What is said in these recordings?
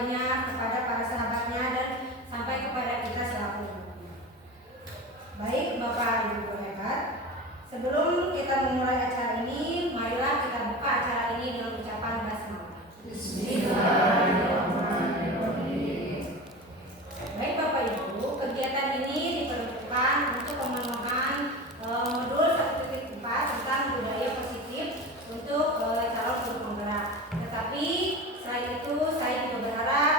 lainnya, kepada para sahabatnya, dan sampai kepada kita selaku umatnya. Baik Bapak Ibu hebat, sebelum kita memulai acara ini, marilah kita buka acara ini dengan ucapan basmalah. Bismillahirrahmanirrahim. Baik Bapak Ibu, kegiatan ini diperuntukkan untuk pemenuhan modul 1.4 tentang budaya positif untuk calon guru penggerak. Tetapi selain itu saya juga berharap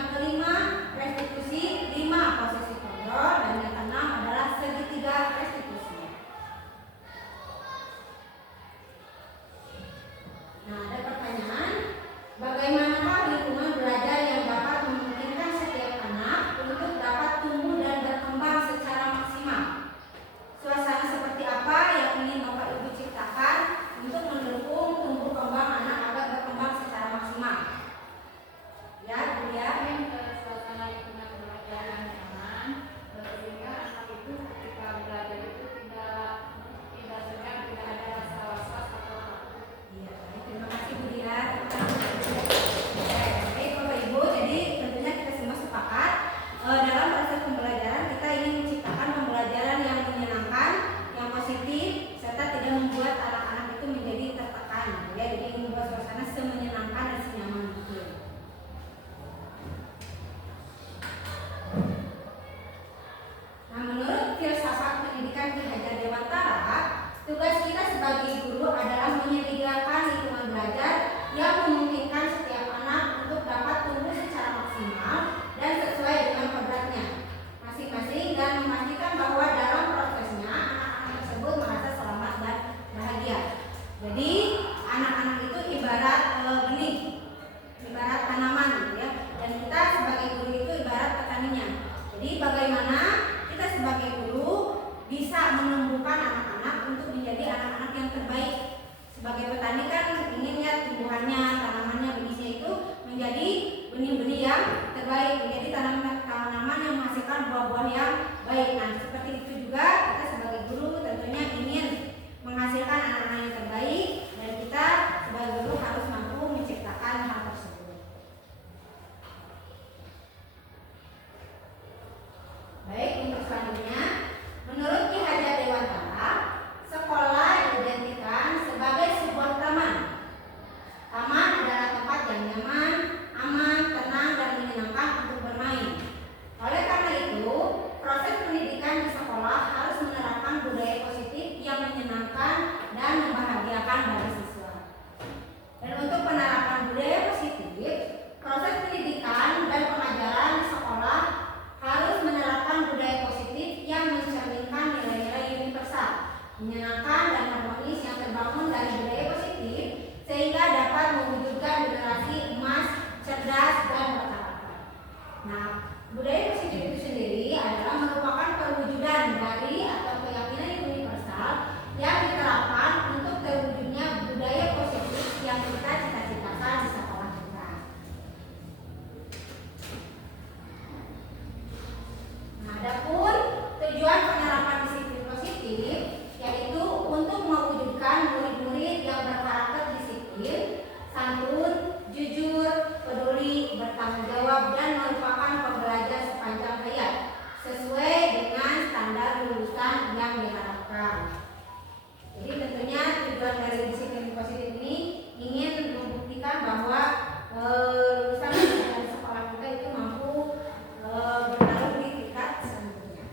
Yang kelima, restitusi 5 posisi kontrol, dan yang keenam adalah segitiga restitusi. Nah, ada pertanyaan, bagaimanakah lingkungan belajar yang dapat memungkinkan setiap anak untuk dapat tumbuh dan berkembang secara maksimal? Suasana seperti apa yang ingin Bapak Ibu ciptakan untuk mendukung tumbuh kembang anak agar berkembang secara maksimal? Ya, Bu ya. Suasana lingkungan belajar yang nyaman, sehingga anak itu ketika belajar itu tidak segan, tidak ada rasa was-was atau takut. Iya, baik. Terima kasih Bu Dia. Baik Bapak Ibu, jadi tentunya kita semua sepakat dalam proses pembelajaran kita ingin menciptakan pembelajaran yang menyenangkan, yang positif, serta tidak membuat anak-anak itu menjadi tertekan. Ya, jadi ingin membuat suasana semenyenangkan dan senyaman mungkin. Nah, menurut filsafat pendidikan Ki Hajar Dewantara, tugas kita sebagai guru adalah menyediakan lingkungan belajar yang memungkinkan setiap anak untuk dapat tumbuh secara maksimal dan sesuai dengan kodratnya masing-masing, dan memastikan bahwa dalam prosesnya anak-anak tersebut merasa selamat dan bahagia. Jadi anak-anak itu ibarat benih, ibarat tanaman, ya. Dan kita sebagai guru itu ibarat petaninya. Jadi bagaimana kita sebagai guru bisa menumbuhkan anak-anak untuk menjadi anak-anak yang terbaik. Sebagai petani kan ingin ya tumbuhannya, tanamannya, benihnya itu menjadi benih-benih yang terbaik, menjadi tanaman yang menghasilkan buah-buah yang baik. Nah, seperti itu juga kita sebagai guru tentunya ingin menghasilkan anak-anak yang terbaik, dan kita sebagai guru harus mampu menciptakan hal tersebut. Baik, untuk selanjutnya, menurut Ki Hajar Dewantara, sekolah diidentikan sebagai sebuah taman. Taman adalah tempat yang nyaman, aman, tenang, dan menyenangkan untuk bermain. Oleh karena itu, proses pendidikan di sekolah harus menerapkan budaya positif yang menyenangkan dan membahagiakan bagi siswa. Dan untuk penerapan budaya positif, proses pendidikan dan pengajaran di sekolah harus menerapkan budaya positif yang mencerminkan nilai-nilai universal, menyenangkan dan harmonis yang terbangun dari budaya positif, sehingga dapat mewujudkan generasi emas, cerdas, dan berkarakter. Nah, budaya positif itu sendiri adalah merupakan perwujudan dari atau keyakinan universal yang diterapkan untuk terwujudnya budaya positif yang kita cita-citakan di sekolah kita. Nah, adapun tujuan penerapan disiplin positif yaitu untuk mewujudkan murid-murid yang berkarakter disiplin, santun, jujur, peduli, bertanggung jawab, dan merupakan pembelajar sepanjang hayat sesuai dengan standar lulusan yang diharapkan. Jadi tentunya tujuan dari disiplin positif ini ingin membuktikan bahwa lulusan dari sekolah kita itu mampu bertarung di tingkat selanjutnya.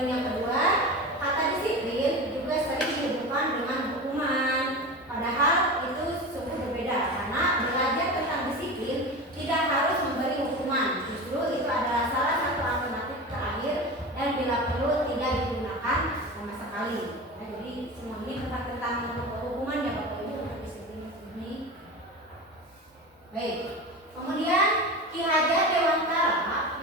Poin yang kedua, kata disiplin juga sering dihubungkan dengan hukuman. Padahal itu sungguh berbeda karena belajar tentang disiplin tidak harus memberi hukuman. Justru itu adalah salah satu alternatif terakhir dan bila perlu tidak digunakan sama sekali. Nah, jadi semua ini tentang hukuman ya Bapak Ibu untuk disiplin ini. Baik. Kemudian Ki Hajar Dewantara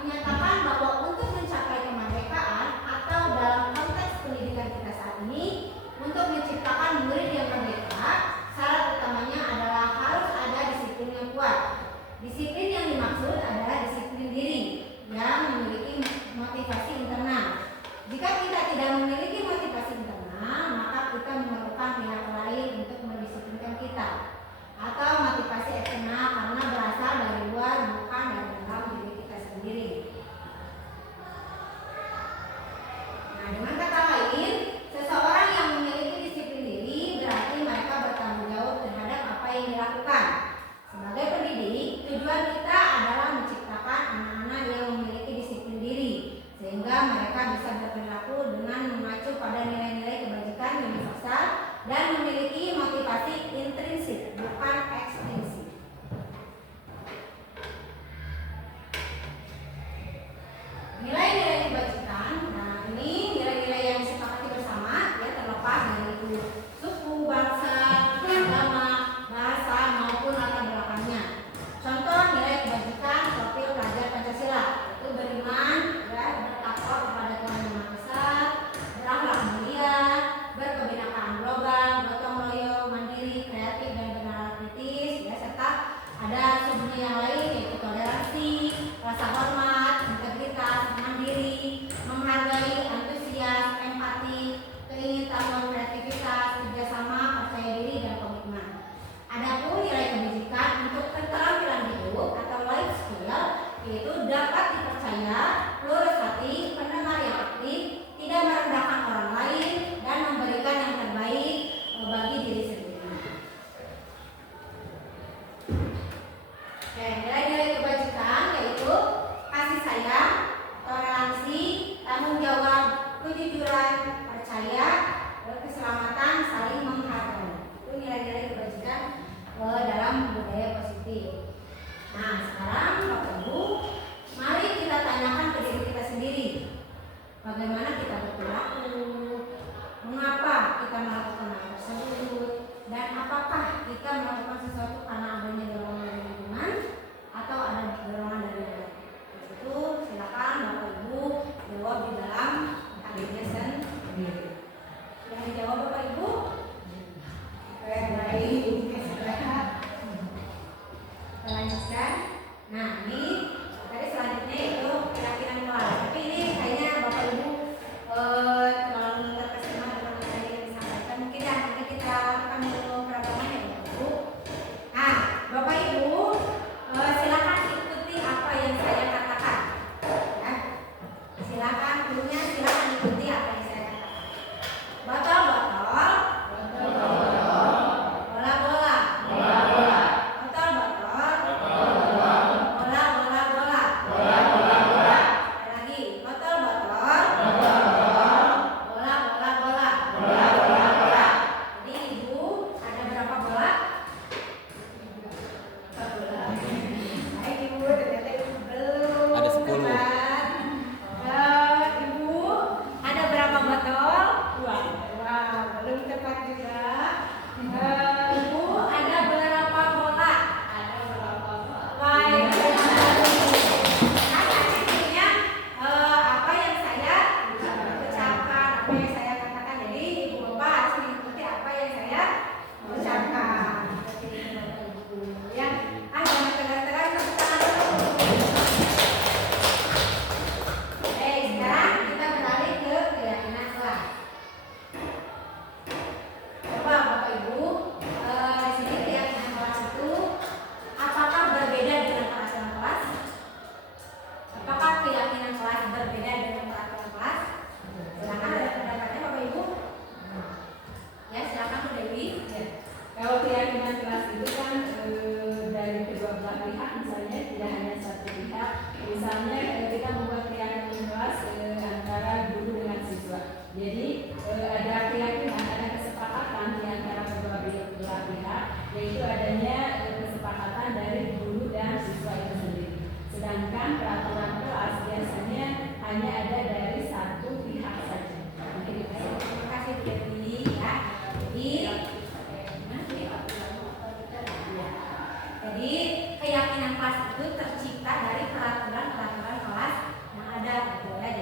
menyatakan bahwa untuk mencapai kemerdekaan atau dalam konteks pendidikan kita saat ini, untuk menciptakan murid yang merdeka, syarat utamanya adalah harus ada disiplin yang kuat. Disiplin yang dimaksud adalah disiplin diri yang memiliki motivasi internal. Jika kita tidak memiliki motivasi internal, maka kita memerlukan pihak lain untuk mendisiplinkan kita. Atau motivasi eksternal karena berasal dari luar, bukan dari dalam diri kita sendiri. Nah, dengan kata lain, seseorang yang memiliki disiplin diri berarti mereka bertanggung jawab terhadap apa yang dilakukan. Sebagai pendidik, tujuan kita adalah menciptakan anak-anak yang memiliki disiplin diri, sehingga mereka bisa berperilaku dengan mengacu pada nilai-nilai kebajikan universal dan memiliki motivasi intrinsik, bukan ekstrinsik. Nilai-nilai kebajikan, nah ini nilai-nilai yang disepakati bersama, ya terlepas dari itu suku, bangsa, agama, bahasa maupun latar belakangnya. Contoh nilai kebajikan profil pelajar Pancasila itu beriman, ya, bertakwa kepada Tuhan Yang Maha Esa, berakhlak mulia, berkebinekaan global, gotong royong, mandiri, kreatif dan bernalar kritis, ya, serta ada subunyi yang lain yaitu toleransi, rasa hormat, integritas, mandiri, menghargai, antusias, empati, keingintahuan, kreativitas, kerjasama, percaya diri dan komitmen. Adapun nilai kebajikan untuk keterampilan hidup atau life skill yaitu dapat dipercaya, lurus hati, pendengar yang aktif, tidak merendahkan orang lain dan memberikan yang terbaik bagi diri sendiri. Oke, nilai-nilai kebajikan yaitu kasih sayang, toleransi, tanggung jawab, kejujuran, percaya, keselamatan, saling menghargai. Itu nilai-nilai kebajikan dalam budaya positif. Nah, sekarang Bapak Ibu, mari kita tanyakan ke diri kita sendiri. Bagaimana kita berperilaku? Mengapa kita melakukan hal tersebut? Dan apakah kita melakukan sesuatu karena adanya dorongan dari lingkungan atau ada dorongan dari dalam? Itu silakan Bapak Ibu jawab di dalam hatinya sendiri. Sudah dijawab Bapak Ibu? Baik. Kita lanjutkan. Nah, ini tadi selanjutnya itu keyakinan moral. Tapi ini kayaknya Bapak Ibu terlalu terkesima dengan apa yang disampaikan. Mungkin ya nanti kita lakukan dulu peragaman ya Bapak Ibu. Nah, Bapak Ibu silakan ikuti apa yang saya katakan. Ya. Silakan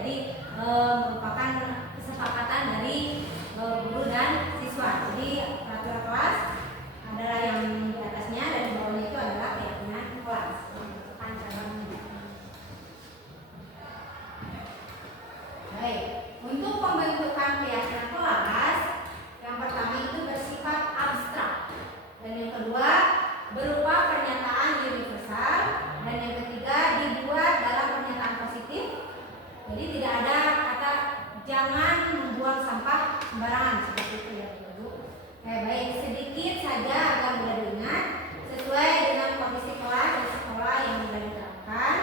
jadi merupakan kesepakatan dari guru dan siswa. Jadi peraturan kelas adalah yang di atasnya dan di bawahnya itu adalah keyakinan kelas. Pembentukan cabangnya. Baik, untuk pembentukan keyakinan kelas, yang pertama itu bersifat abstrak, dan yang kedua berupa pernyataan universal, dan yang ketiga dibuat dalam pernyataan positif. Jadi tidak ada kata jangan membuang sampah sembarangan seperti itu ya Ibu. Baik, sedikit saja agar mudah diingat sesuai dengan kondisi kelas dan sekolah yang sudah diterapkan.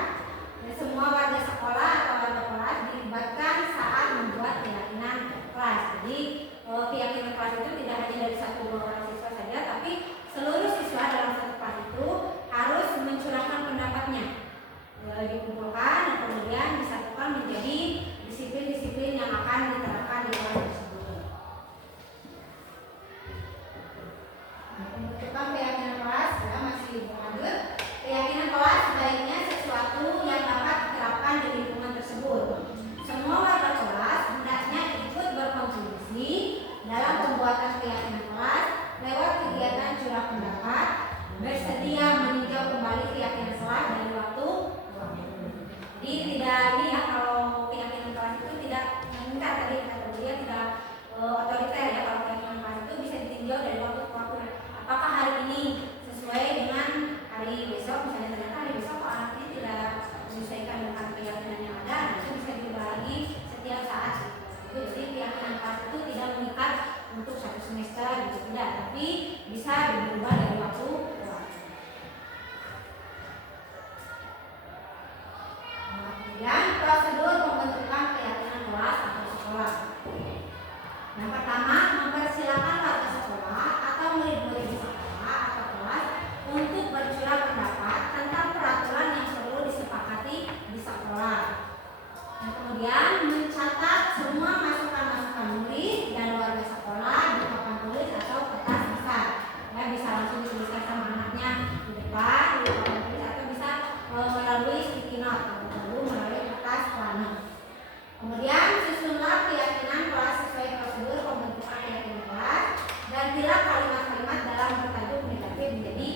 Dan semua warga sekolah atau warga kelas dilibatkan saat membuat keyakinan kelas. Jadi keyakinan kelas itu tidak hanya dari 1-2 orang siswa saja, tapi seluruh siswa dalam satu kelas itu harus mencurahkan pendapatnya, dikumpulkan dan kemudian disatukan menjadi disiplin-disiplin yang akan diterapkan di kelas tersebut. Nah, pembentukan keyakinan kelas ya masih berlanjut. Keyakinan kelas sebaiknya sesuatu yang dapat diterapkan di lingkungan tersebut. Semua warga kelas hendaknya ikut berkontribusi dalam pembuatan keyakinan kelas lewat kegiatan curah pendapat, bersedia meninjau kembali keyakinan kelas dari waktu ke waktu. Jadi tidak ini ya, kalau keyakinan kelas itu tidak meminta tadi kata dia tidak otoriter ya. Kalau keyakinan kelas itu bisa ditinjau dari waktu ke waktu. Apakah hari ini sesuai dengan hari besok, misalnya ternyata hari besok kok anak ini tidak menyesuaikan dengan keyakinan yang ada, nah itu bisa diubah lagi setiap saat. Jadi keyakinan kelas itu tidak mengikat untuk 1 semester gitu, tidak, tapi bisa berubah dari waktu ke waktu. Nah, kemudian prosedur pembentukan keyakinan kelas atau sekolah. Yang pertama, mempersilakan warga sekolah atau murid-murid di sekolah atau kelas untuk bercurah pendapat tentang peraturan yang perlu disepakati di sekolah. Dan kemudian mencatat semua masukan-masukan murid dan warga sekolah di papan tulis atau kertas besar. Ya, bisa langsung dituliskan sama anaknya di depan di papan tulis atau bisa melalui sticky note atau melalui kertas planner. Kemudian susunlah keyakinan kelas sesuai prosedur pembentukan keyakinan kelas dan pilih kalimat-kalimat dalam bertajuk negatif menjadi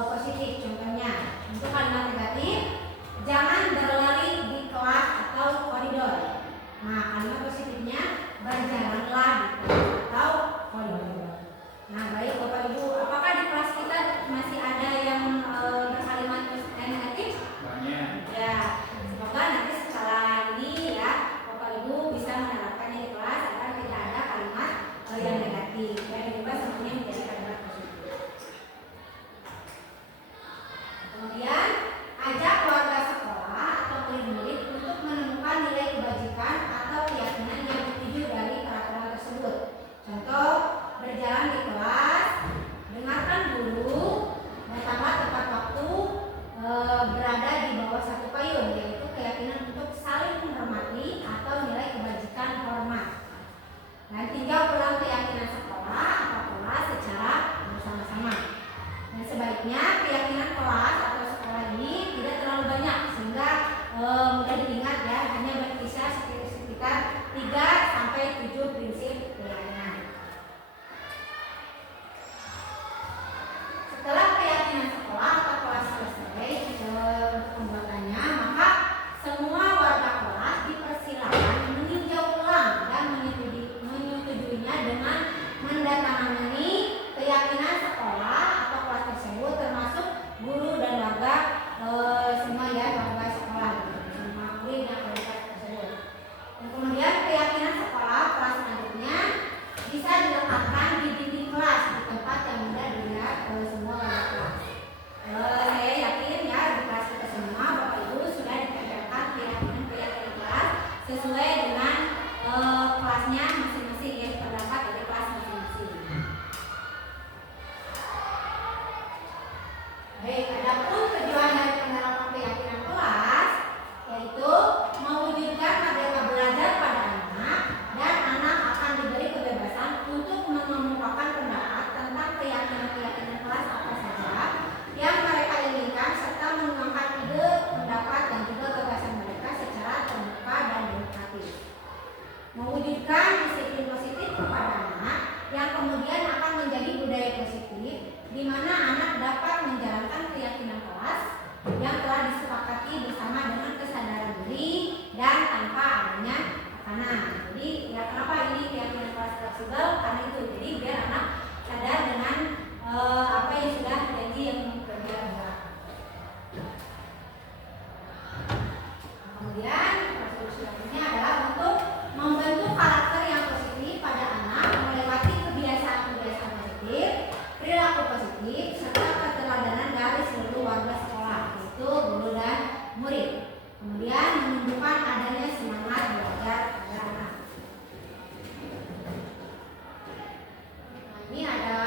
positif. Contohnya, untuk kalimat negatif, jangan berlari di kelas atau koridor. Nah, kalimat positifnya, berjalanlah di kelas atau koridor. Nah, baik Bapak Ibu, apakah di kelas kita masih ada yang berkalimat negatif? Banyak. Ya, semoga nanti setelah ini ya Bapak Ibu bisa menerapkannya di kelas agar tidak ada kalimat yang negatif dan juga semuanya menjadi kalimat positif. Kemudian ajak warga sekolah atau murid-murid untuk menemukan nilai kebajikan atau keyakinan yang dituju dari peraturan tersebut. Contoh, berjalan di kelas, dengarkan guru, bertambah tepat waktu, berada di bawah satu payung, yaitu keyakinan untuk saling menghormati atau nilai kebajikan hormat. Dan tinjau ulang keyakinan sekolah atau kelas secara bersama-sama. Dan sebaiknya keyakinan kelas atau sekolah ini tidak terlalu banyak sehingga mudah diingat ya, hanya berkisar sekitar 3-7 prinsip keyakinan. Setelah keyakinan sekolah atau kelas selesai untuk pembuatannya, maka semua warga kelas dipersilakan meninjau ulang dan menyetujuinya dengan mendatangani keyakinan sekolah atau kelas tersebut, termasuk guru dan warga semua ya, warga sekolah, semua murid dan warga tersebut. Dan kemudian keyakinan sekolah kelas selanjutnya bisa diletakkan di dinding kelas di tempat yang mudah dilihat oleh semua warga kelas. Saya yakin ya di kelas kita semua Bapak Ibu sudah ditempelkan keyakinan kelas sesuai dengan kelasnya masing-masing yang terdapat dari kelas masing-masing. Baik, adapun tujuan dari penerapan keyakinan kelas yaitu mewujudkan merdeka belajar pada anak, dan anak akan diberi kebebasan untuk mengemukakan pendapat tentang keyakinan-keyakinan kelas apa saja yang mereka inginkan serta menuangkan ide, pendapat dan juga gagasan mereka secara terbuka dan demokratis. Kenapa ini keyakinan kelas fleksibel? Karena itu, jadi biar anak sadar dengan apa yang sudah janji yang berbeda. Kemudian konstruksi lainnya adalah untuk membentuk karakter yang positif pada anak melewati kebiasaan-kebiasaan positif, perilaku positif, serta keteladanan dari seluruh warga sekolah, yaitu guru dan murid. Kemudian menunjukkan adanya semangat belajar pada anak. Nah, ini ada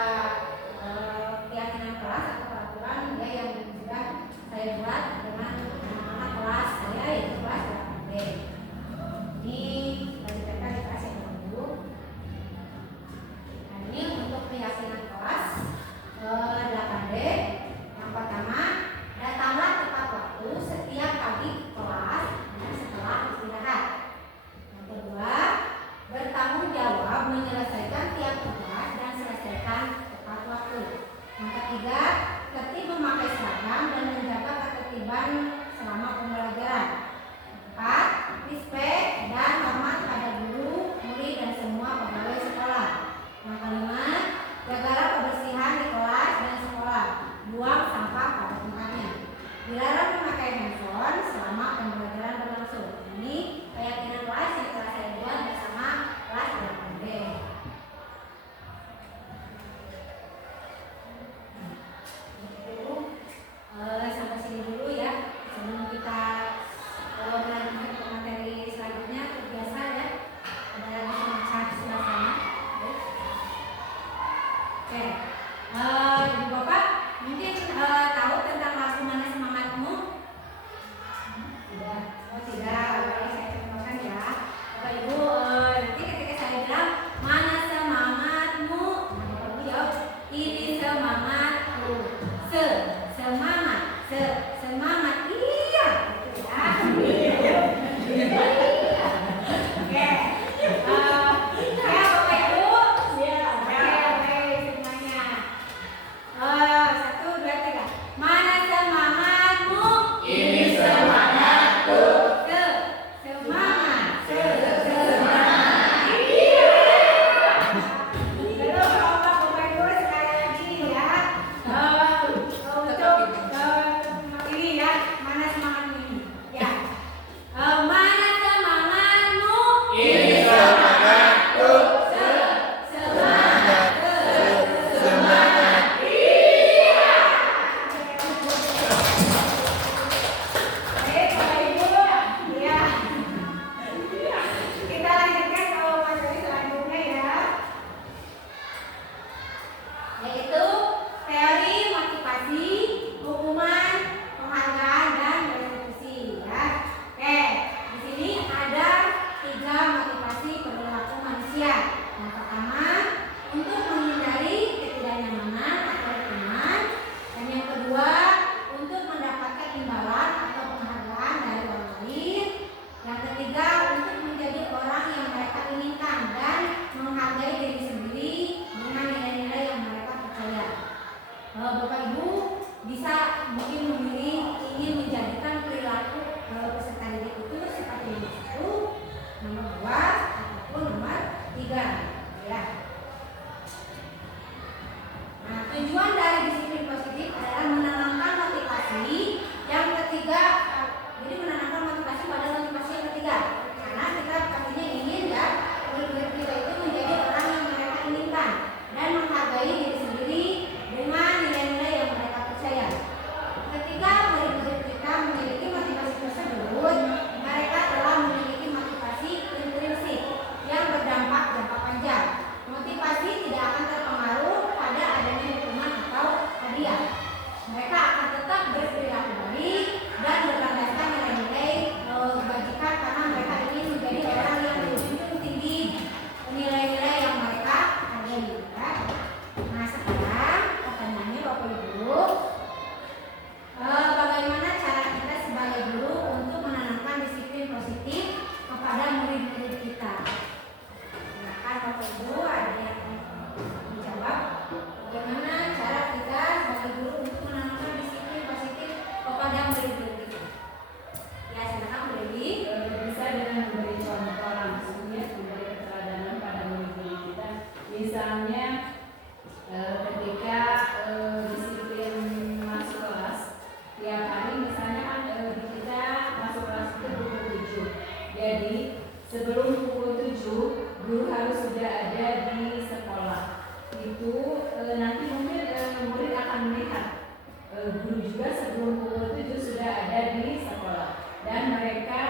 sebelum pukul 7 guru harus sudah ada di sekolah. Itu nanti mungkin murid akan melihat guru juga sebelum pukul 7 sudah ada di sekolah, dan mereka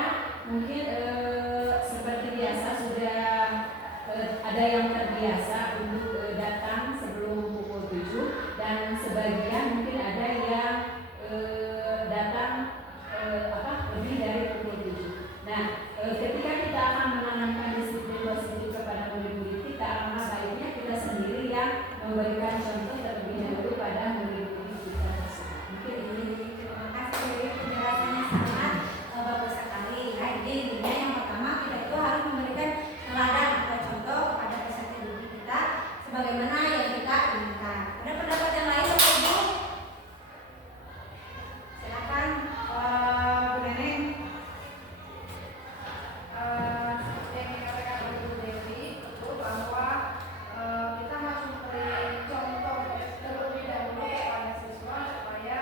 mungkin seperti biasa sudah ada yang terbiasa untuk datang sebelum pukul 7, dan sebagian mungkin ada yang datang lebih dari pukul 7. Nah, ketika kita akan menanamkan disiplin positif kepada murid-murid kita, alangkah baiknya kita sendiri yang memberikan contoh terlebih dahulu pada murid-murid kita tersebut. Mungkin ini terima kasih, penjelasannya sangat bagus sekali ya. Jadi intinya yang pertama kita itu harus memberikan teladan atau contoh kepada peserta didik kita sebagaimana yang kita inginkan. Ada pendapat yang lain Bapak Ibu? Silakan Bu Neneng. Yang dikatakan oleh Bu Dewi betul bahwa kita harus memberi contoh terlebih dahulu kepada siswa supaya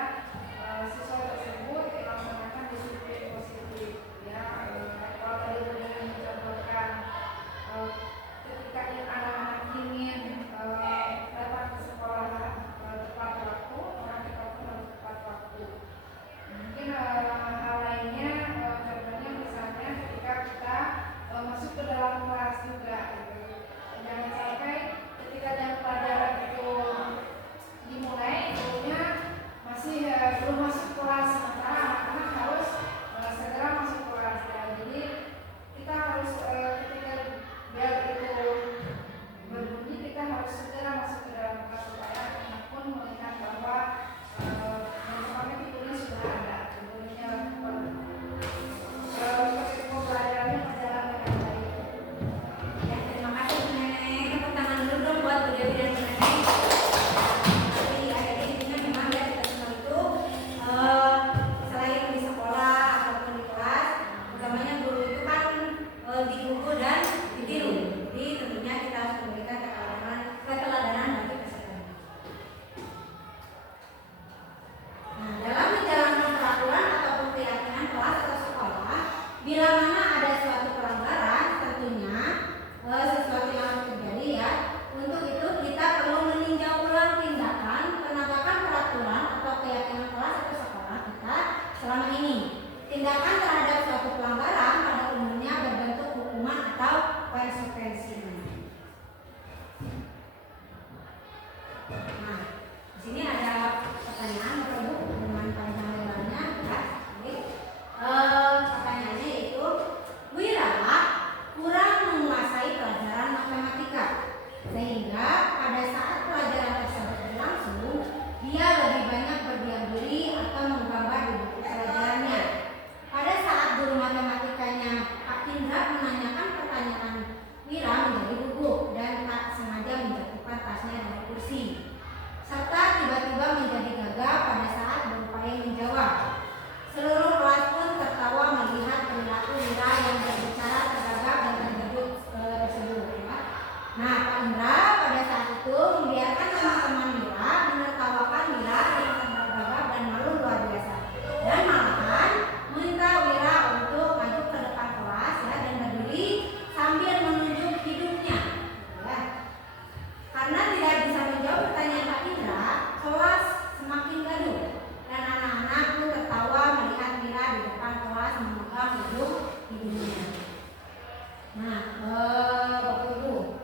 siswa tersebut melaksanakan disiplin positif. Ya, kalau tadi Bu Dewi mencontohkan ketika anak-anak ingin datang ke sekolah tepat waktu, maka kita pun harus tepat waktu. Mungkin hal lainnya, contohnya misalnya ketika kita masuk ke dalam kelas juga, gitu. Jangan sampai ketika jam pelajaran itu dimulai, gurunya masih belum masuk kelas, sementara anak-anak harus segera masuk kelas. Ya. Jadi kita harus ketika bel itu berbunyi, kita harus segera masuk ke dalam kelas supaya anak pun melihat bahwa kami tidurnya sudah ada, tidurnya pembelajarannya berjalan dengan baik. Ya, terima kasih Bu Neneng. Tepuk tangan dulu dong buat Bu Dewi dan Bu Neneng. Jadi intinya memang ya kita semua itu selain di sekolah ataupun di kelas, utamanya guru itu kan di buku dan di biru. Jadi tentunya kita harus memberikan keteladanan bagi peserta. Nah, dalam menjalankan peraturan ataupun keyakinan kelas atau sekolah, bila mana ada suatu pelanggaran, tentunya sesuatu yang harus terjadi ya. Untuk itu kita perlu meninjau ulang tindakan penegakan peraturan atau keyakinan kelas atau sekolah kita selama ini. Tindakan terhadap suatu pelanggaran pada umumnya berbentuk hukuman atau konsekuensi. Nah, di sini ada pertanyaan Bapak Ibu dengan panjang lebarnya ya. Baik. Pertanyaannya yaitu Wira kurang menguasai pelajaran matematika sehingga pada saat pelajaran tersebut berlangsung dia lebih banyak berdiam diri atau menggambar di buku pelajarannya. Pada saat guru matematikanya Pak Indra menanyakan pertanyaan, Wira menjadi gugup dan tak sengaja menjatuhkan tasnya dari kursi, serta tiba-tiba menjadi gagap pada saat berupaya menjawab. Seluruh kelas pun tertawa melihat perilaku Wira yang berbicara tergagap dan terkejut tersebut. Ya. Nah, Pak Indra pada saat itu membiarkan teman-teman Wira menertawakan Wira yang tergagap dan malu luar biasa, dan malahan meminta Wira untuk maju ke depan kelas ya, dan berdiri sambil menunjuk hidungnya. Ya. Karena tidak bisa menjawab pertanyaan Pak Indra, kelas semakin gaduh dan anak-anak pun tertawa melihat Wira di depan kelas memegang hidungnya. Nah, Bapak Ibu,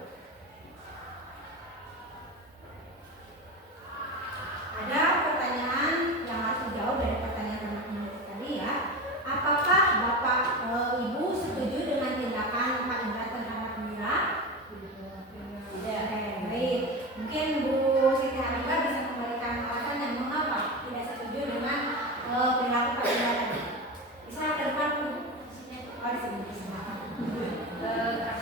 ada pertanyaan yang harus dijawab dari pertanyaan teman-teman tadi ya. Apakah Bapak Ibu setuju dengan tindakan Pak Indra terhadap Wira? Tidak. Baik. Mungkin Bu Siti Haribah bisa memberikan alasannya mengapa tidak setuju dengan perilaku Pak Indra tadi. Bisa ke depan Bu. Oh, di sini. Silakan.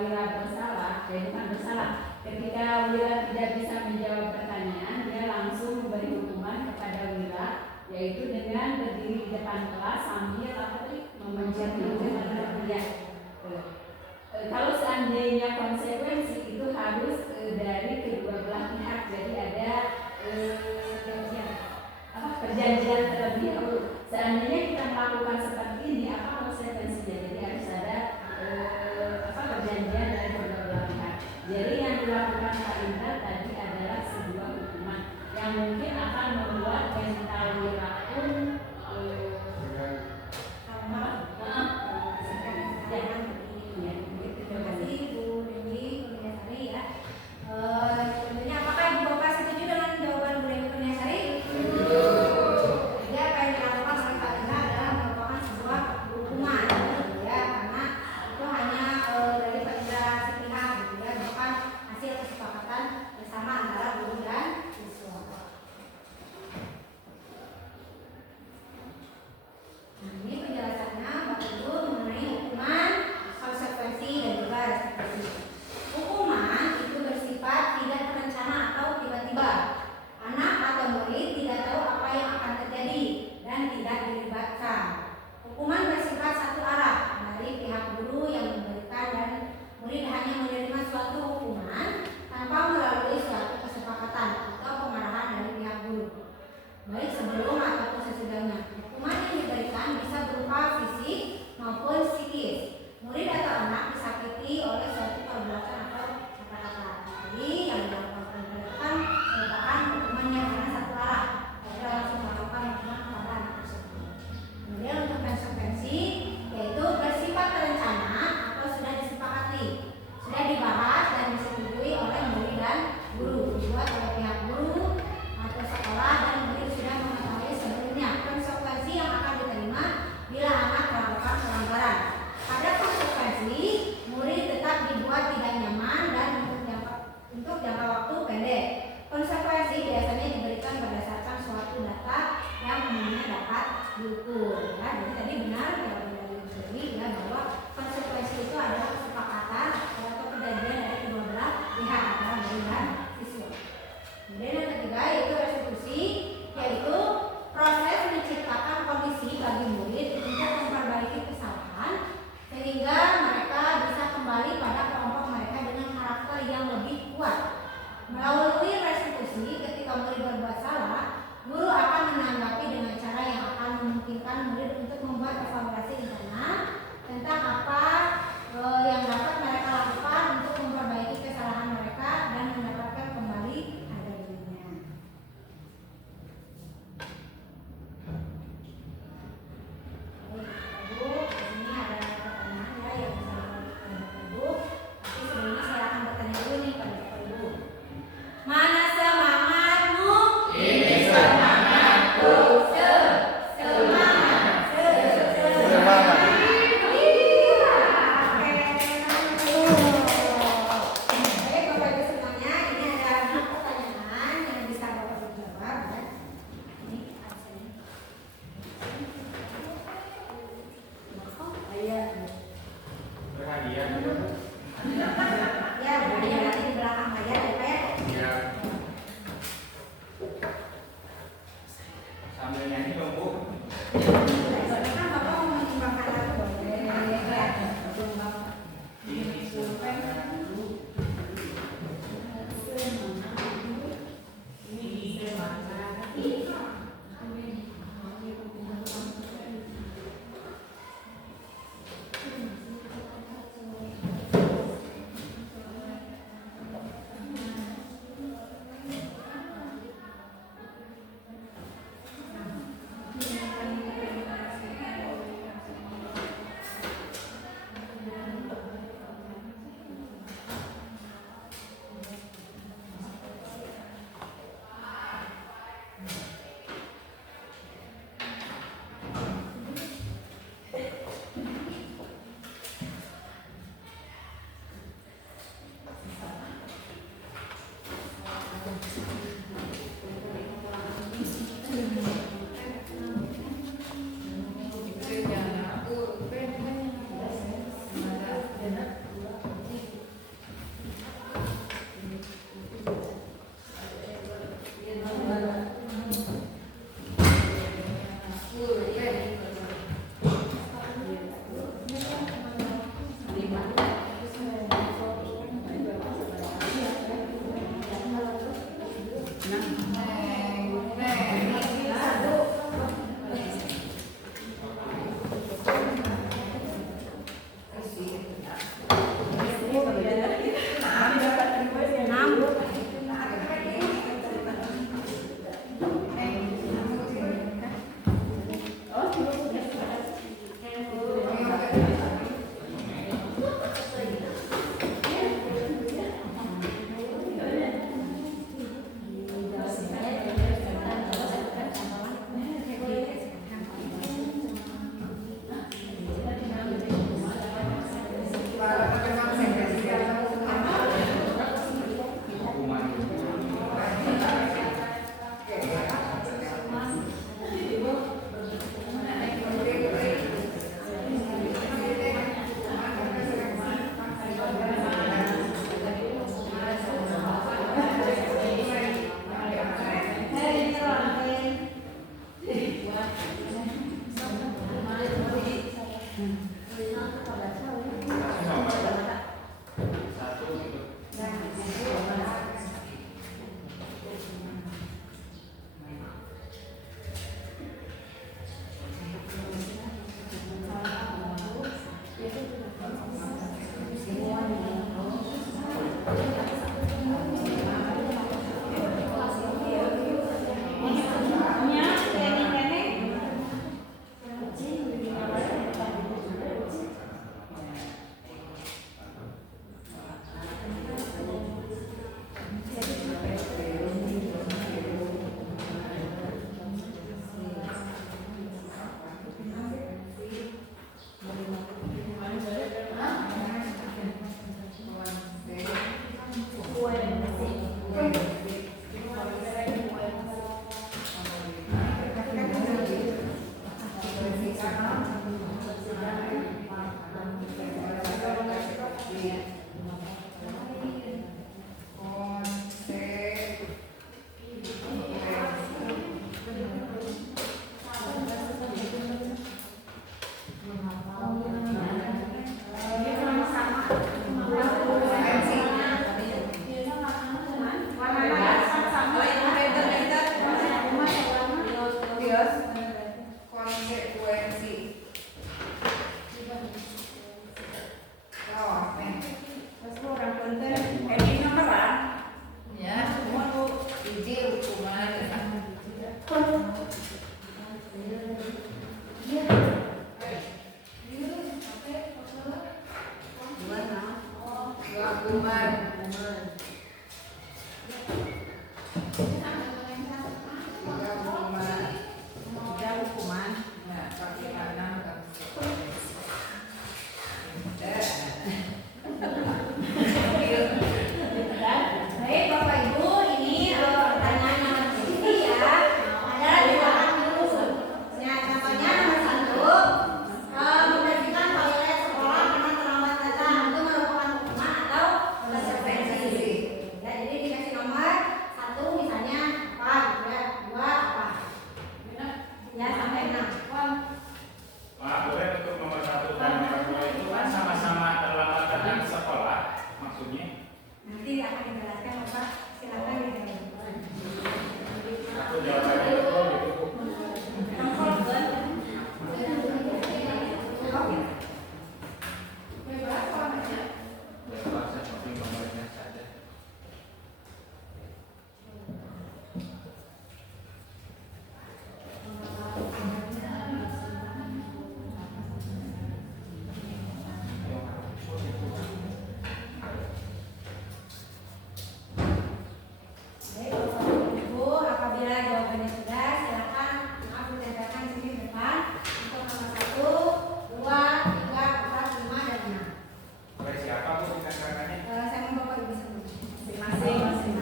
Wira bersalah, bukan bersalah. Ketika Wira tidak bisa menjawab pertanyaan, dia langsung memberi hukuman kepada Wira, yaitu dengan berdiri di depan kelas sambil memencet ya. Kalau seandainya konsekuensi itu harus dari kedua belah pihak, jadi ada perjanjian terlebih dahulu. Seandainya kita melakukan seperti ini, apa konsekuensinya? Jadi harus ada perjanjian dari kedua belah pihak. Jadi yang dilakukan Pak Indra tadi adalah sebuah hukuman yang mungkin akan membuat mental Wira pun Terima kasih Bu Dewi Kurniasari ya. Sebenarnya apakah Ibu Bapak setuju dengan jawaban Bu Dewi Kurniasari? Jadi apa yang dilakukan oleh Pak Indra adalah merupakan sebuah hukuman ya, karena itu hanya dari Pak Indra sepihak gitu ya, bukan hasil kesepakatan bersama antara guru dan siswa. Baik Bapak Ibu, ini pertanyaan nomor ini ya adalah di belakang dulu. Ya, contohnya nomor 1, membersihkan toilet sekolah karena terlambat datang itu merupakan hukuman atau konsekuensi. Ya, jadi dikasih nomor 1 misalnya apa, gitu ya, 2 apa, ya sampai 6. Pak, boleh untuk nomor 1 dan nomor 2 itu kan sama-sama terlambat datang ke sekolah, maksudnya? Nanti akan dijelaskan Bapak, silakan dijawab. Aku jawabannya itu gitu. Bebas warnanya. Bebas, seperti nomornya saja. Baik, Bapak Ibu, apabila jawabannya sudah, silakan aku tempelkan di sini depan untuk nomor 1, 2, 3, 4, 5, dan 6. Oleh siapa Bu dikatakannya? Saya mau Bapak Ibu sebut. Masing-masing.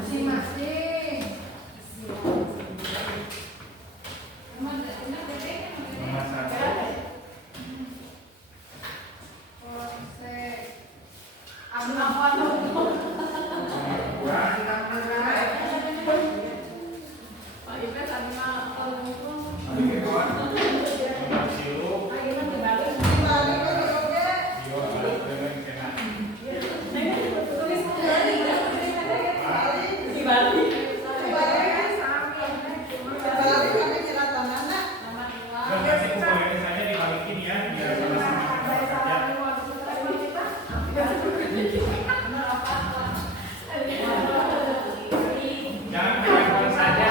Nomor 1. Nomor 2. Nomor 10. Yo, balik dengan kena. Nanti kumpulin saja dibalikin ya, biar sama-sama saja. Jangan pegang saja.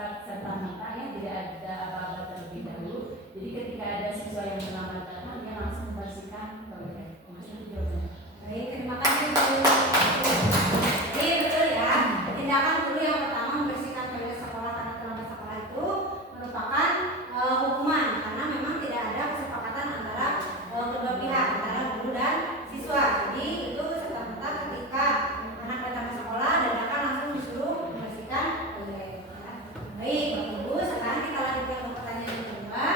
bersifat serta-merta ya, tidak ada apa-apa terlebih dahulu. Jadi ketika ada siswa yang terlambat datang, dia langsung membersihkan toilet. Itu jawabannya. Baik, terima kasih Bu. Jadi betul ya, tindakan guru yang pertama membersihkan toilet sekolah karena terlambat sekolah itu merupakan hukuman karena memang tidak ada kesepakatan antara kedua pihak, antara guru dan siswa. Jadi itu serta-merta ketika anak datang ke sekolah dadakan langsung disuruh membersihkan toilet. Ya. Baik, Bapak Ibu, sekarang kita lanjutkan ke pertanyaan kedua.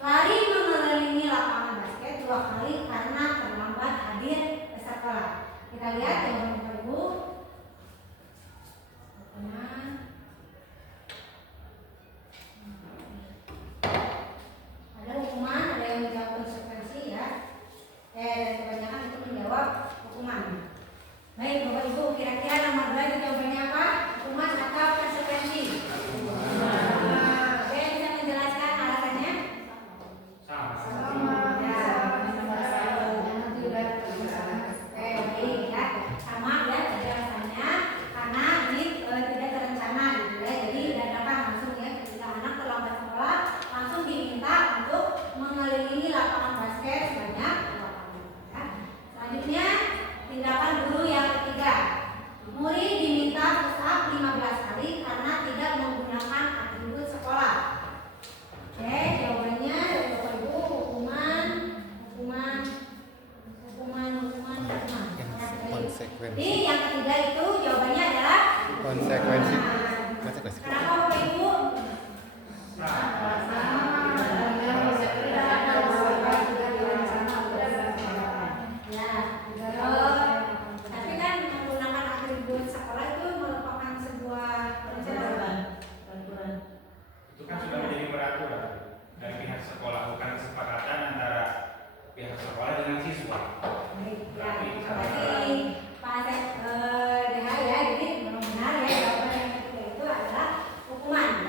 Lari mengelilingi lapangan basket 2 kali karena terlambat hadir ke sekolah. Kita lihat jawaban Bapak Ibu. Ada hukuman, ada yang menjawab konsekuensi ya. Dan kebanyakan itu menjawab hukuman. Baik Bapak Ibu, kira-kira nomor 2 itu jawabannya apa? Hukuman atau konsekuensi? Oke, bisa menjelaskan alasannya? Sama. Ya, oke, baik ya. Sama ya tadi alasannya karena ini tidak terencana gitu ya. Jadi dadakan langsung ya ketika anak terlambat sekolah langsung diminta untuk mengelilingi lapangan basket sebanyak 2 kali. Ya. Selanjutnya tindakan guru yang ketiga. Murid diminta push up 15 kali karena tidak menggunakan atribut sekolah. Oke, jawabannya dari Bapak Ibu hukuman. Konsekuensi. Jadi yang ketiga itu jawabannya adalah Konsekuensi. kenapa Bapak Ibu? Ya, tapi kan menggunakan atribut sekolah itu merupakan sebuah perencanaan. Itu kan sudah menjadi peraturan dari pihak sekolah, bukan kesepakatan antara pihak sekolah dengan siswa. Baik, ya, terima kasih Pak Asep DH ya. Jadi benar ya jawaban yang ketiga itu adalah hukuman.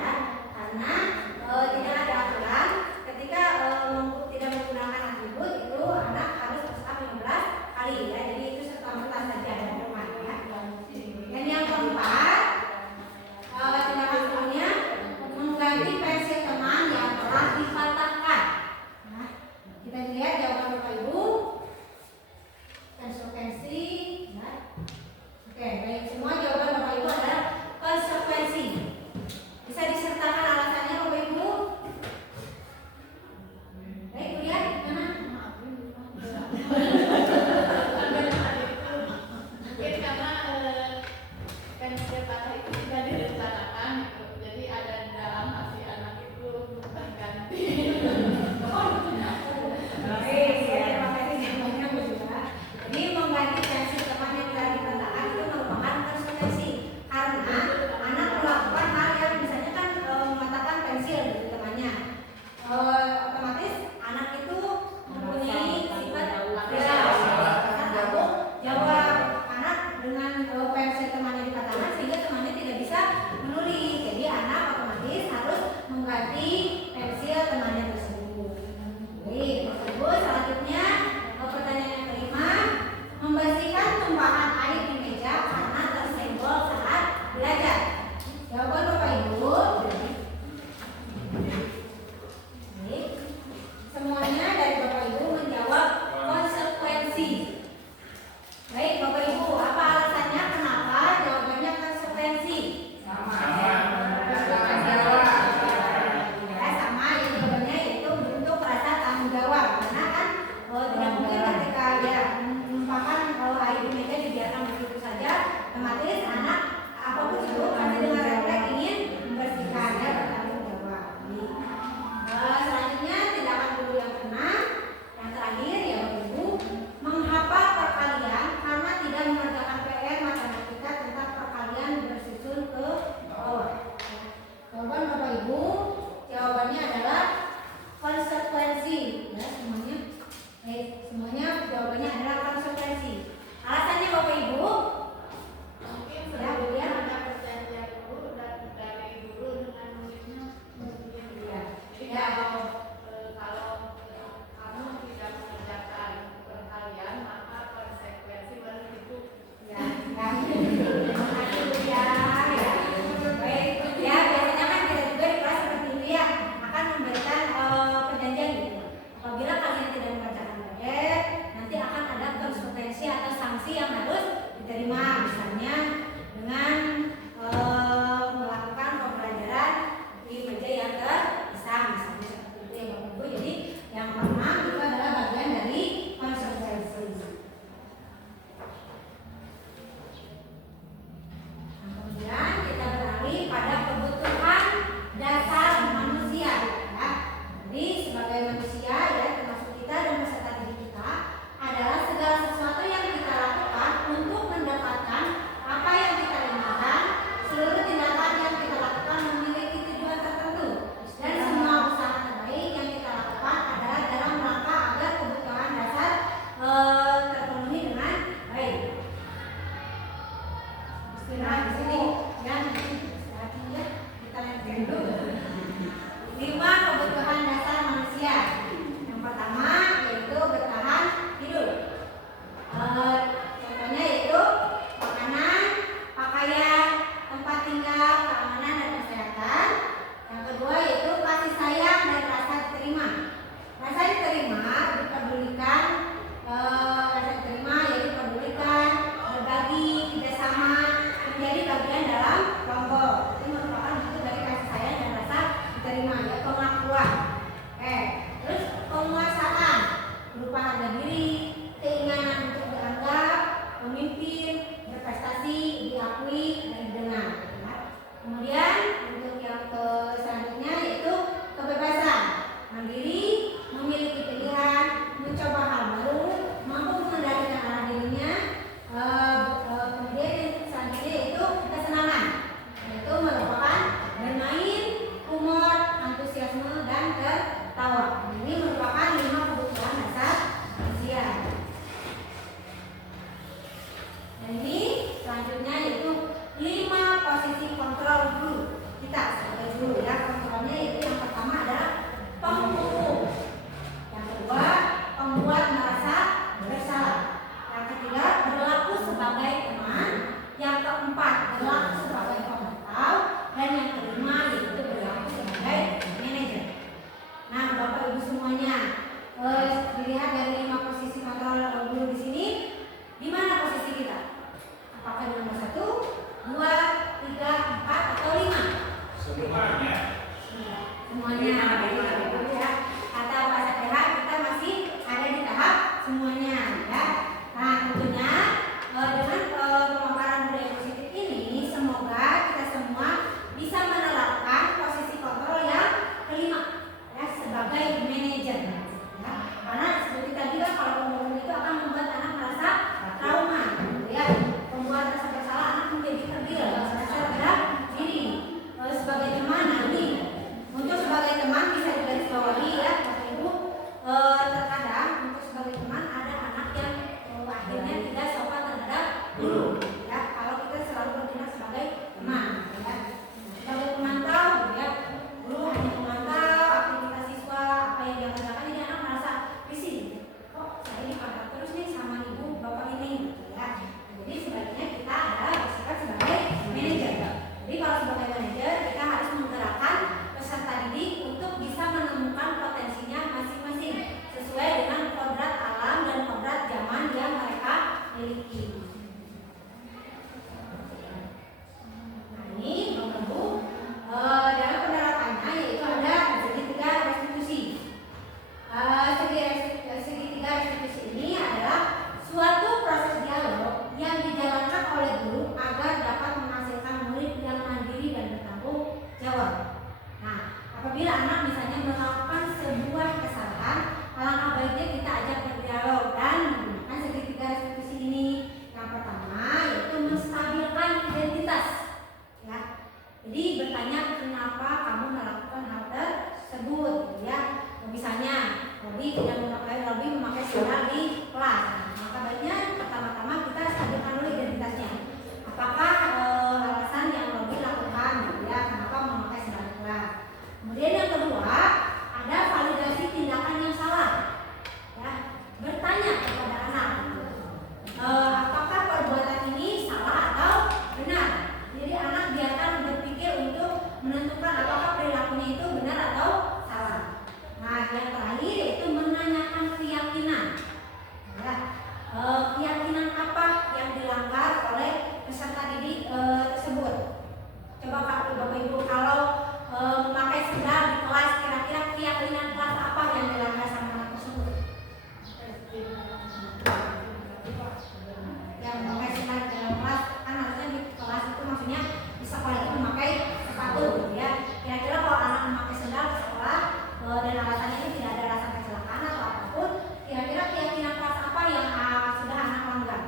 semuanya ya. Kata Pak Sateha kita masih ada di tahap semuanya ya. Nah tentunya dengan pemaparan budaya positif ini semoga kita semua bisa menerapkan posisi kontrol yang kelima ya sebagai manajer ya. Karena seperti tadi kan kalau pembangunan itu akan membuat anak merasa trauma gitu ya, membuat rasa bersalah anak menjadi kerdil, merasa rendah diri. Sebagai teman, nah ini untuk sebagai teman bisa digarisbawahi ya Bapak Ibu, terkadang untuk sebagai teman ada anak yang akhirnya tidak sopan terhadap guru ya kalau kita selalu bertindak sebagai teman ya. Sebagai pemantau gitu ya, guru hanya memantau aktivitas siswa apa yang dia kerjakan, ini anak merasa risih kok saya dipantau terus nih sama ibu bapak ini gitu ya. Jadi sebaiknya kita adalah bersikap sebagai manajer. Jadi kalau sebagai manajer kita harus menggerakkan peserta didik untuk bisa menemukan potensinya masing-masing sesuai dengan kodrat alam dan kodrat zaman yang mereka miliki. Nah ini Bapak Ibu, dalam penerapannya yaitu ada segitiga restitusi. Segitiga restitusi ini adalah suatu proses dialog yang dijalankan oleh guru agar dapat menghasilkan murid yang mandiri dan bertanggung jawab. Nah, apabila anak misalnya melakukan sebuah kesalahan, alangkah baiknya kita ajak berdialog dan menggunakan segitiga restitusi ini. Yang pertama yaitu menstabilkan identitas. Ya, jadi bertanya kenapa kamu melakukan hal tersebut, gitu ya. Misalnya, Robi memakai sendal di kelas. Maka baiknya pertama-tama kita stabilkan dulu identitasnya. Apakah alasan yang Robi lakukan, gitu ya, kenapa memakai sendal di kelas. Kemudian yang kedua, ada validasi tindakan yang salah. Ya, bertanya kepada anak, apakah perbuatan ini salah atau benar. Jadi anak biarkan berpikir untuk menentukan apakah perilakunya itu benar atau salah. Nah, yang terakhir yaitu menanyakan keyakinan. Ya, keyakinan apa yang dilanggar oleh peserta didik tersebut. Coba Bapak Ibu kalau memakai sendal di kelas, kira-kira keyakinan kelas apa yang dilanggar sama anak tersebut? Yang memakai sendal di dalam kelas kan harusnya di kelas itu maksudnya di sekolah itu memakai sepatu gitu ya. Kira-kira kalau anak memakai sendal ke sekolah dan alasannya ini tidak ada alasan kecelakaan atau apapun, kira-kira keyakinan kelas apa yang sudah anak langgar?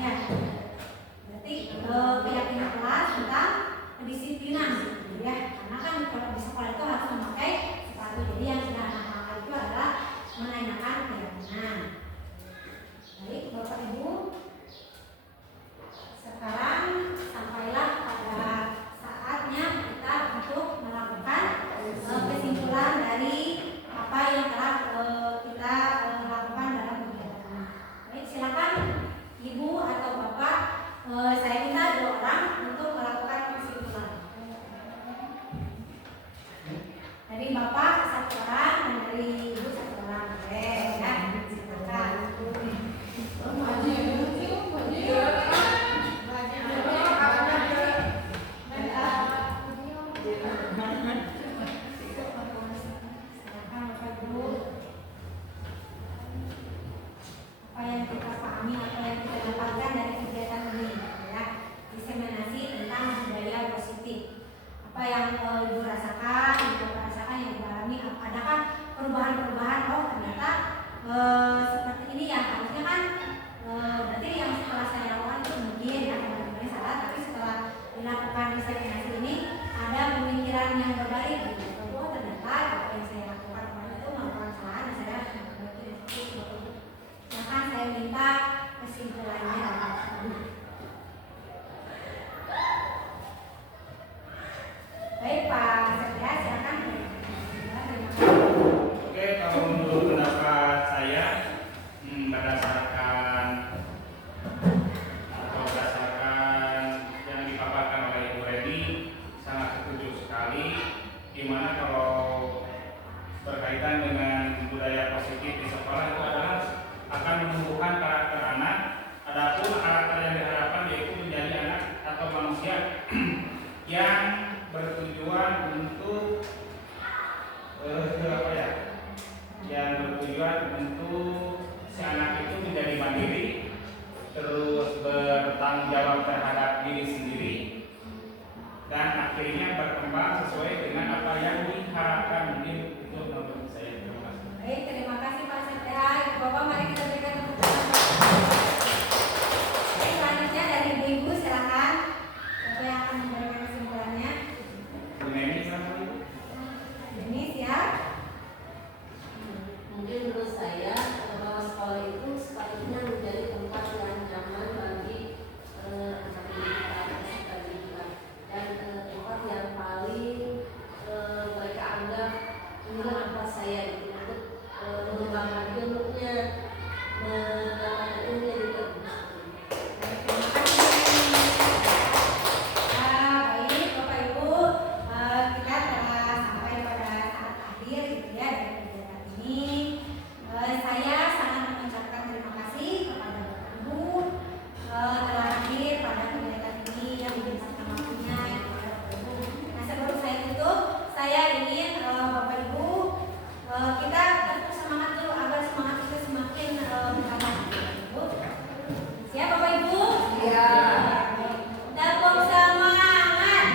Ya. Berarti keyakinan kelas tentang kedisiplinan gitu ya. Karena kan kalau di sekolah itu harus memakai sepatu. Jadi yang sudah anak langgar itu adalah menanyakan keyakinan. Baik Bapak Ibu, sekarang sampailah pada saatnya kita untuk melakukan kesimpulan dari apa yang telah kita lakukan dalam kegiatan ini. Baik, silakan Ibu atau Bapak, saya minta 2 orang untuk melakukan kesimpulan. Dari Bapak 1 orang dan dari Ibu 1 orang. Oke, ya. Silakan. Apa yang kita pahami, apa yang kita dapatkan dari kegiatan ini ya, diseminasi tentang budaya positif. Apa yang Ibu rasakan, Ibu rasakan, yang Ibu alami, adakah perubahan-perubahan? Oh ternyata seperti ini ya, harusnya kan berarti yang setelah saya lakukan itu mungkin ya teman-teman salah, tapi setelah dilakukan diseminasi ini ada pemikiran yang berbalik gitu. Oh ternyata apa yang saya lakukan kemarin itu merupakan kesalahan dan saya harus memperbaiki itu. Maka saya minta kesimpulannya. Baik Pak Satya, silakan. Oke, kalau menurut pendapat saya berdasarkan yang dipaparkan oleh Ibu Redi, sangat setuju sekali. Gimana kalau berkaitan dengan budaya positif di sekolah itu adalah akan menumbuhkan karakter anak. Adapun karakter yang diharapkan yaitu menjadi anak atau manusia yang bertujuan untuk yang bertujuan untuk si anak itu menjadi mandiri, terus bertanggung jawab terhadap diri sendiri, dan akhirnya berkembang sesuai dengan apa yang diharapkan. Mungkin itu menurut saya. Terima kasih. Baik, terima kasih Pak Setia. Bapak, mari kita berikan tepuk tangan. Baik, selanjutnya dari Ibu, silakan. Bapak yang akan memberikan kesimpulannya. Bu Neni sama Ibu. Ini siap. Mungkin menurut saya bahwa sekolah itu sepatutnya menjadi tempat yang nyaman bagi anak didik, peserta didik, dan tempat yang paling mereka anggap inilah tempat saya gitu, untuk mengembangkan ilmunya, mendapatkan ilmu yang juga. Baik, Bapak Ibu, kita telah sampai pada saat akhir gitu ya dari kegiatan ini. Saya sangat mengucapkan terima kasih kepada Bapak Ibu telah hadir pada kegiatan ini yang menyempatkan waktunya kepada Bapak Ibu. Nah, sebelum saya tutup, saya ingin Bapak Ibu kita tetap semangat dulu agar semangat kita semakin bertambah. Siap Bapak Ibu? Iya. Dapur semangat.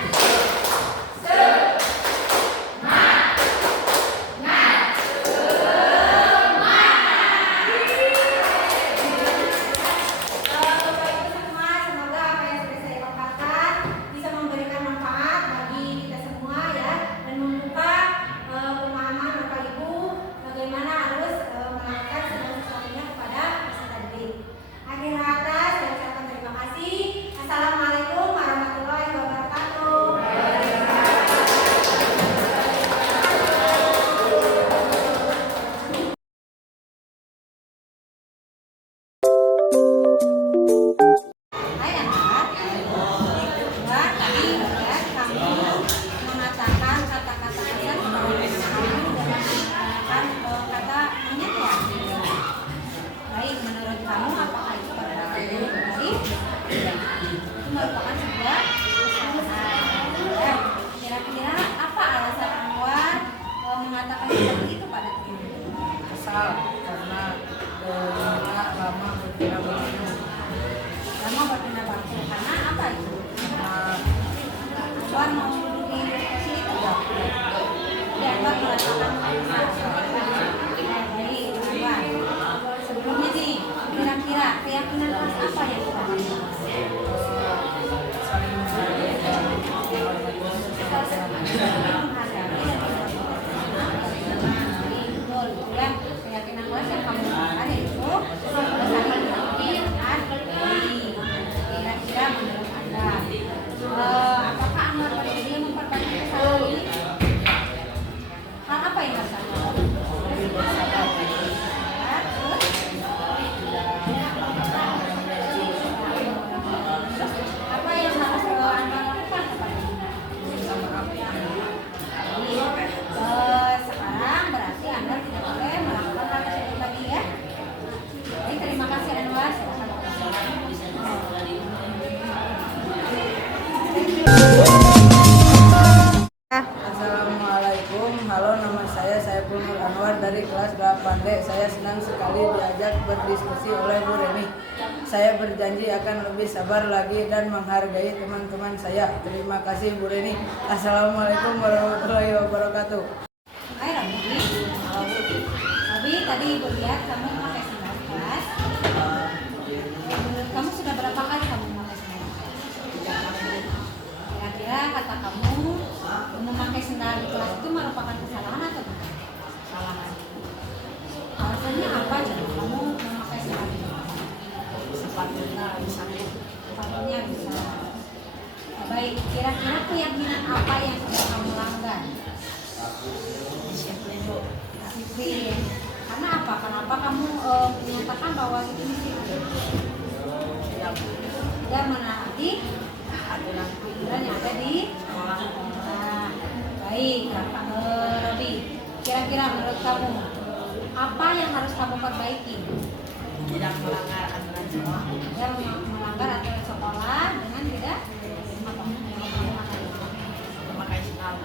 Bapak Ibu semua, semoga apa yang sudah saya paparkan bisa memberikan manfaat bagi kita semua ya, dan membuka pemahaman Bapak Ibu bagaimana harus melakukan segala sesuatunya kepada peserta didik. Akhir kata saya ucapkan terima kasih. Assalamualaikum warahmatullahi wabarakatuh. Hai anak, coba tadi ya kamu mengatakan kata-kata asal dalam menggunakan kata monyet ya. Baik, menurut kamu apakah itu kata-kata yang baik? Itu merupakan sebuah kesalahan. Ya. Kira-kira apa alasan Anwar mengatakan seperti itu pada tim? Asal karena lama berpindah waktu, Lama berpindah waktu karena apa itu? Anwar mau duduk di lokasi itu ya? Anwar merasakan baik, Anwar. Sebelumnya nih, kira-kira keyakinan kelas apa yang kita miliki? saling menghargai dan menghormati Betul, ya. Keyakinan kelas yang kamu lakukan yaitu saling menghargai dan menghargai. Kira-kira menurut Anda, apakah Anwar bersedia memperbaiki kesalahan ini? Hal apa yang harus Anwar lakukan? Apa yang harus Anwar lakukan kepadanya? Sekarang berarti Anda tidak boleh melakukan hal tersebut lagi ya. Baik, terima kasih Anwar. Assalamualaikum, halo, nama saya Saiful Nur Anwar dari kelas 8D. Saya senang sekali diajak berdiskusi oleh Bu Reni. Saya berjanji akan lebih sabar lagi dan menghargai teman-teman saya. Terima kasih Bu Reni. Assalamualaikum warahmatullahi wabarakatuh. Hai Robi, tadi Ibu lihat kamu pakai sandal kelas. Kamu sudah berapa kali kamu memakai sandal? Kira-kira kata kamu memakai sandal di kelas itu merupakan kesalahan atau bukan? Kesalahan. Alasannya apa jadi kamu memakai sandal di kelas? Sepatunya bisa. Baik, kira-kira keyakinan apa yang sudah kamu langgar? Disiplin. Karena apa? Kenapa kamu menyatakan bahwa itu disiplin? Tidak menaati aturan yang ada di sekolah. Baik, Robi. Kira-kira menurut kamu apa yang harus kamu perbaiki? Tidak melanggar aturan sekolah. Tidak melanggar aturan sekolah dengan tidak Memakai sandal.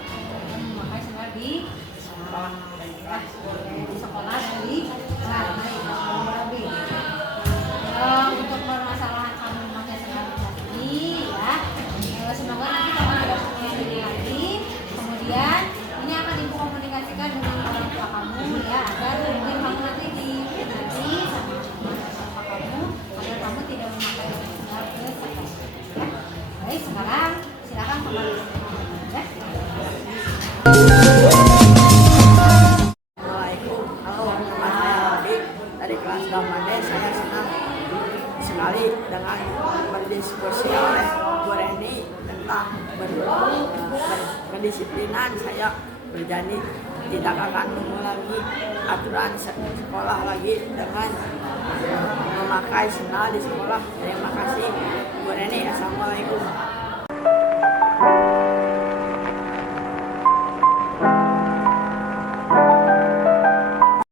Assalamualaikum, halo, nama saya Robi dari kelas 8D. Saya senang sekali dengan berdiskusi oleh Bu Reni tentang kedisiplinan. Saya berjanji tidak akan mengulangi aturan sekolah lagi dengan memakai sendal di sekolah. Terima kasih Bu Reni. Assalamualaikum.